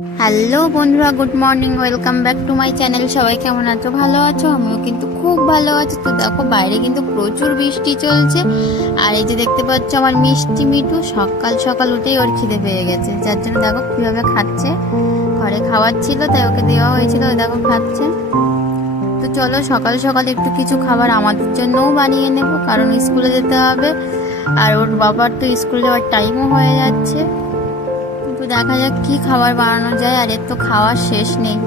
Hello বন্ধুরা, good morning, welcome back to my channel. সবাই কেমন আছো? ভালো আছো? আমিও কিন্তু খুব ভালো আছি। তো দেখো, বাইরে কিন্তু প্রচুর বৃষ্টি চলছে। আর এই যে দেখতে পাচ্ছ আমার মিষ্টি মিঠু, সকাল সকাল উঠেই ওর খিদে পেয়ে গেছে, যার জন্য দেখো কীভাবে খাচ্ছে। ঘরে খাওয়ার ছিল তাই ওকে দেওয়া হয়েছিল, ওই দেখো খাচ্ছে। তো চলো সকাল সকাল একটু কিছু খাবার আমাদের জন্যও বানিয়ে নেব, কারণ স্কুলে যেতে হবে। আর ওর বাবার তো স্কুল যাওয়ার টাইমও হয়ে যাচ্ছে। তো দেখা যাক কি খাবার বানানো যায়, আর এর তো খাওয়ার শেষ নেই।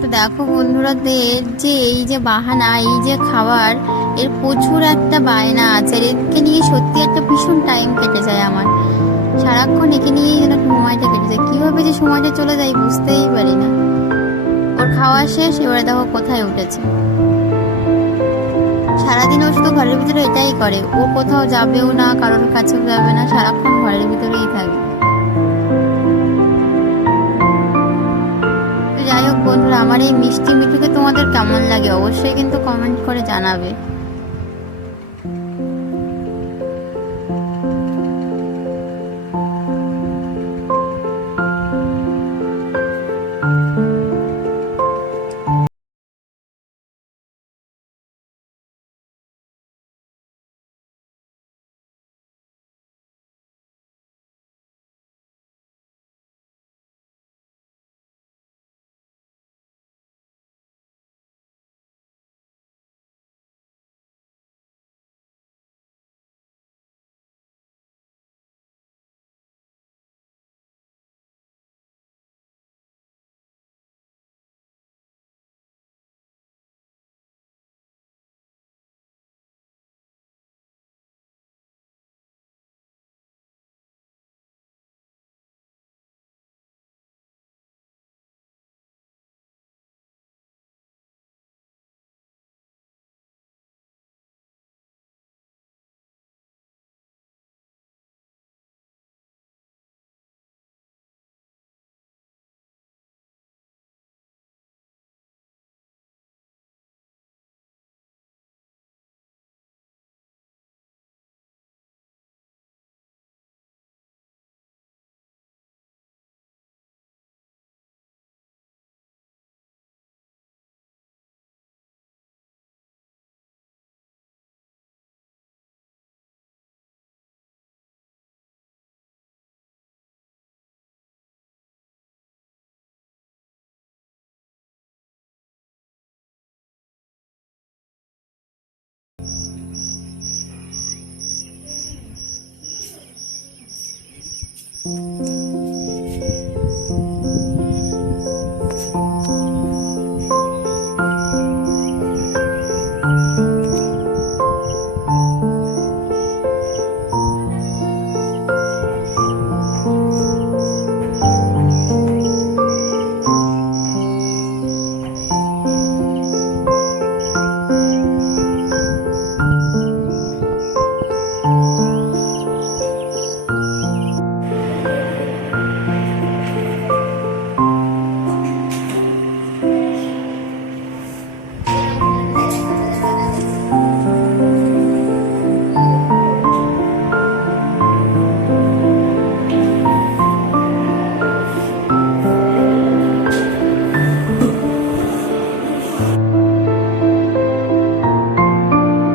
তো দেখো বন্ধুরা, এর যে এই যে বাহানা, এই যে খাবার, এর প্রচুর একটা বায়না আছে। আর একে নিয়ে সত্যি একটা ভীষণ টাইম কেটে যায় আমার। সারাক্ষণ একে নিয়েই যেন সময়টা কেটে যায়, কিভাবে যে সময়টা চলে যায় বুঝতেই পারি না। ওর খাওয়া শেষ, এবারে দেখো কোথায় উঠেছে। সারাদিন ও শুধু ঘরের ভিতরে এটাই করে, ও কোথাও যাবেও না, কারোর কাছেও যাবে না, সারাক্ষণ ঘরের ভিতরেই থাকে। তো যাই হোক বন্ধুরা, আমার এই মিষ্টি মিঠুকে তোমাদের কেমন লাগে অবশ্যই কিন্তু কমেন্ট করে জানাবে।